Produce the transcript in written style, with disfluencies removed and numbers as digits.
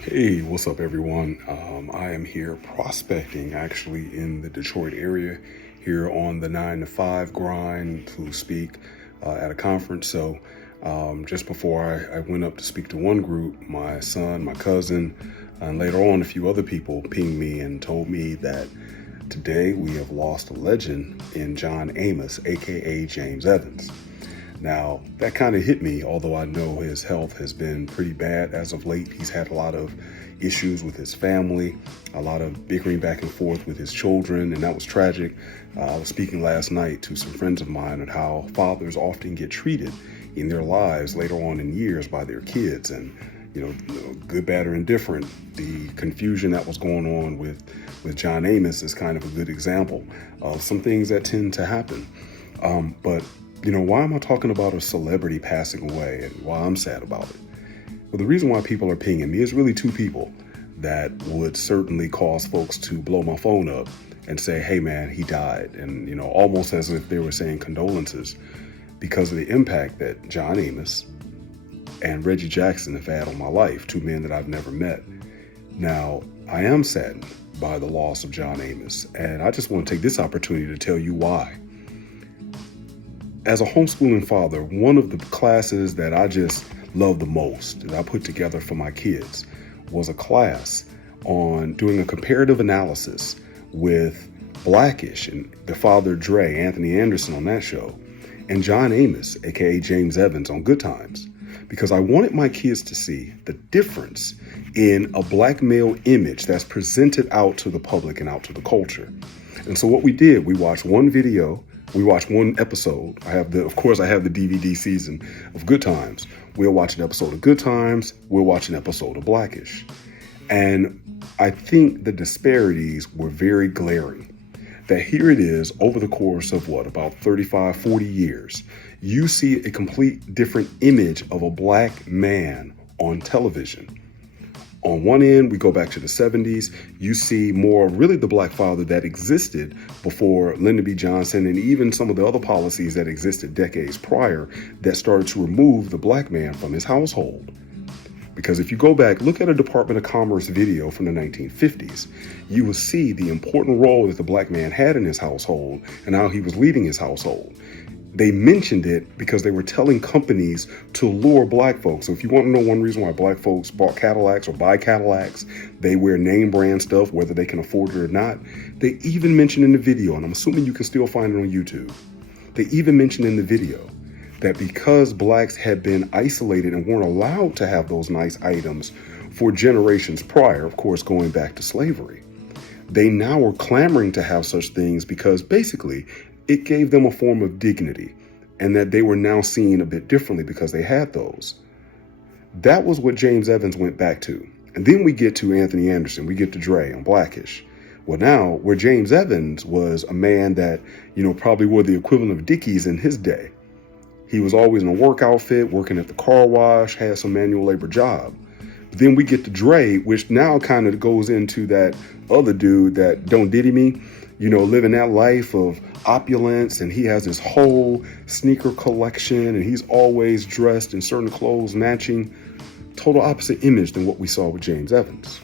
Hey, what's up, everyone? I am here prospecting actually in the Detroit area here on the 9 to 5 grind to speak at a conference. Just before I went up to speak to one group, my son, my cousin, and later on a few other people pinged me and told me that today we have lost a legend in John Amos, aka James Evans. Now, that kind of hit me, although I know his health has been pretty bad as of late. He's had a lot of issues with his family, a lot of bickering back and forth with his children, and that was tragic. I was speaking last night to some friends of mine on how fathers often get treated in their lives later on in years by their kids, and good, bad, or indifferent. The confusion that was going on with John Amos is kind of a good example of some things that tend to happen. But why am I talking about a celebrity passing away and why I'm sad about it? Well, the reason why people are pinging me is really two people that would certainly cause folks to blow my phone up and say, hey man, he died. And, almost as if they were saying condolences because of the impact that John Amos and Reggie Jackson have had on my life, two men that I've never met. Now, I am saddened by the loss of John Amos, and I just want to take this opportunity to tell you why. As a homeschooling father, one of the classes that I just love the most that I put together for my kids was a class on doing a comparative analysis with Blackish and the father Dre, Anthony Anderson on that show, and John Amos, aka James Evans on Good Times, because I wanted my kids to see the difference in a black male image that's presented out to the public and out to the culture. And so what we did, we watched one video. We watched one episode. I have the DVD season of Good Times. We'll watch an episode of Good Times. We'll watch an episode of Blackish. And I think the disparities were very glaring. That here it is over the course of about 35, 40 years, you see a complete different image of a black man on television. On one end, we go back to the 70s. You see more really the black father that existed before Lyndon B. Johnson and even some of the other policies that existed decades prior that started to remove the black man from his household. Because if you go back, look at a Department of Commerce video from the 1950s, you will see the important role that the black man had in his household and how he was leading his household. They mentioned it because they were telling companies to lure black folks. So if you want to know one reason why black folks bought Cadillacs or buy Cadillacs, they wear name brand stuff, whether they can afford it or not. They even mentioned in the video, and I'm assuming you can still find it on YouTube, they even mentioned in the video that because blacks had been isolated and weren't allowed to have those nice items for generations prior, of course, going back to slavery, they now were clamoring to have such things because basically it gave them a form of dignity and that they were now seen a bit differently because they had those. That was what James Evans went back to. And then we get to Anthony Anderson, we get to Dre on Blackish. Well, now where James Evans was a man that, probably wore the equivalent of Dickies in his day. He was always in a work outfit, working at the car wash, had some manual labor job. Then we get to Dre, which now kind of goes into that other dude that don't diddy me, living that life of opulence, and he has his whole sneaker collection and he's always dressed in certain clothes matching. Total opposite image than what we saw with James Evans.